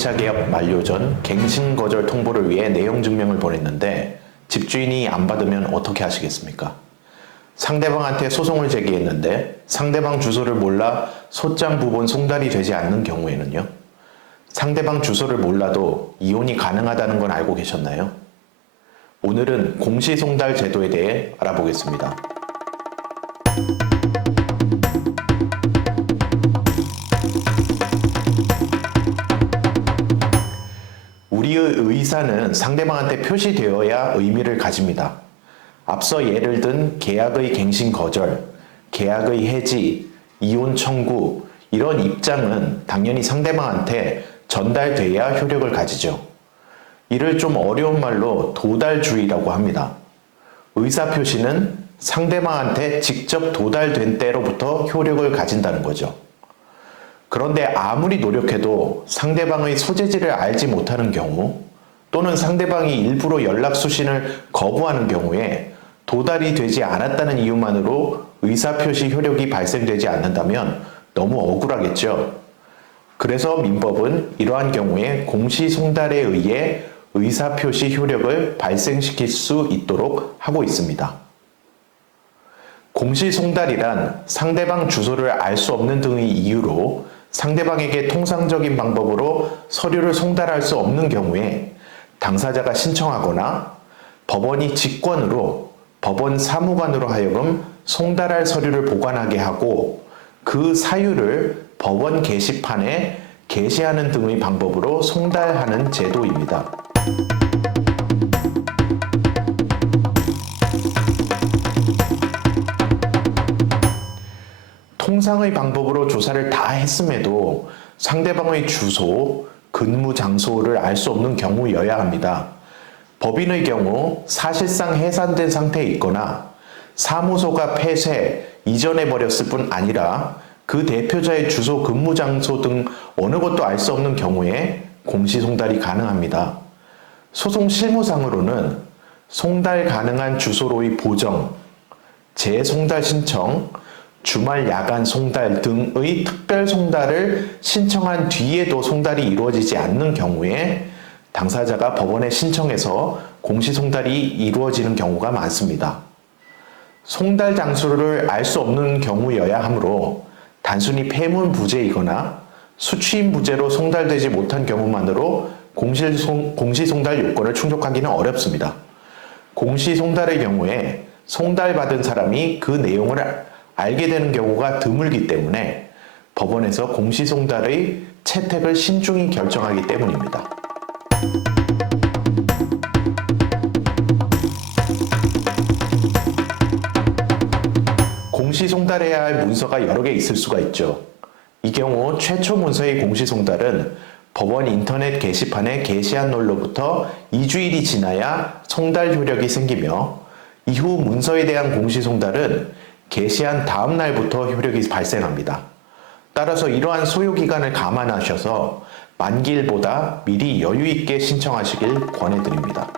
2회차 계약 만료 전 갱신 거절 통보를 위해 내용 증명을 보냈는데 집주인이 안 받으면 어떻게 하시겠습니까? 상대방한테 소송을 제기했는데 상대방 주소를 몰라 소장 부분 송달이 되지 않는 경우에는요? 상대방 주소를 몰라도 이혼이 가능하다는 건 알고 계셨나요? 오늘은 공시송달 제도에 대해 알아보겠습니다. 우리의 의사는 상대방한테 표시되어야 의미를 가집니다. 앞서 예를 든 계약의 갱신 거절, 계약의 해지, 이혼 청구 이런 입장은 당연히 상대방한테 전달돼야 효력을 가지죠. 이를 좀 어려운 말로 도달주의라고 합니다. 의사표시는 상대방한테 직접 도달된 때로부터 효력을 가진다는 거죠. 그런데 아무리 노력해도 상대방의 소재지를 알지 못하는 경우 또는 상대방이 일부러 연락 수신을 거부하는 경우에 도달이 되지 않았다는 이유만으로 의사표시 효력이 발생되지 않는다면 너무 억울하겠죠. 그래서 민법은 이러한 경우에 공시송달에 의해 의사표시 효력을 발생시킬 수 있도록 하고 있습니다. 공시송달이란 상대방 주소를 알 수 없는 등의 이유로 상대방에게 통상적인 방법으로 서류를 송달할 수 없는 경우에 당사자가 신청하거나 법원이 직권으로 법원 사무관으로 하여금 송달할 서류를 보관하게 하고 그 사유를 법원 게시판에 게시하는 등의 방법으로 송달하는 제도입니다. 통상의 방법으로 조사를 다 했음에도 상대방의 주소, 근무 장소를 알 수 없는 경우여야 합니다. 법인의 경우 사실상 해산된 상태에 있거나 사무소가 폐쇄, 이전해버렸을 뿐 아니라 그 대표자의 주소, 근무 장소 등 어느 것도 알 수 없는 경우에 공시송달이 가능합니다. 소송 실무상으로는 송달 가능한 주소로의 보정, 재송달 신청, 주말 야간 송달 등의 특별 송달을 신청한 뒤에도 송달이 이루어지지 않는 경우에 당사자가 법원에 신청해서 공시송달이 이루어지는 경우가 많습니다. 송달 장소를 알 수 없는 경우여야 하므로 단순히 폐문 부재이거나 수취인 부재로 송달되지 못한 경우만으로 공시송달 요건을 충족하기는 어렵습니다. 공시송달의 경우에 송달받은 사람이 그 내용을 알게 되는 경우가 드물기 때문에 법원에서 공시송달의 채택을 신중히 결정하기 때문입니다. 공시송달해야 할 문서가 여러 개 있을 수가 있죠. 이 경우 최초 문서의 공시송달은 법원 인터넷 게시판에 게시한 날로부터 2주일이 지나야 송달 효력이 생기며 이후 문서에 대한 공시송달은 게시한 다음 날부터 효력이 발생합니다. 따라서 이러한 소요기간을 감안하셔서 만기일보다 미리 여유있게 신청하시길 권해드립니다.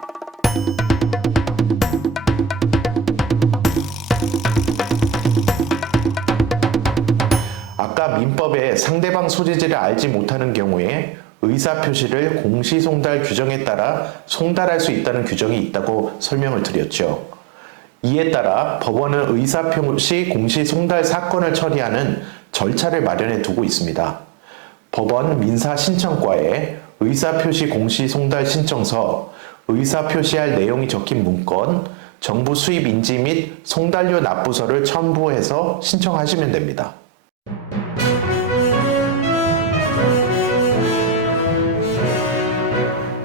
아까 민법에 상대방 소재지를 알지 못하는 경우에 의사표시를 공시송달 규정에 따라 송달할 수 있다는 규정이 있다고 설명을 드렸죠. 이에 따라 법원은 의사표시 공시송달 사건을 처리하는 절차를 마련해 두고 있습니다. 법원 민사신청과에 의사표시 공시송달 신청서, 의사표시할 내용이 적힌 문건, 정부 수입 인지 및 송달료 납부서를 첨부해서 신청하시면 됩니다.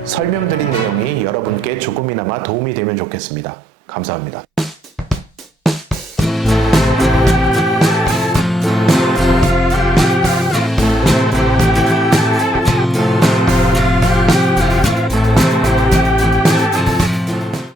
설명드린 내용이 여러분께 조금이나마 도움이 되면 좋겠습니다. 감사합니다.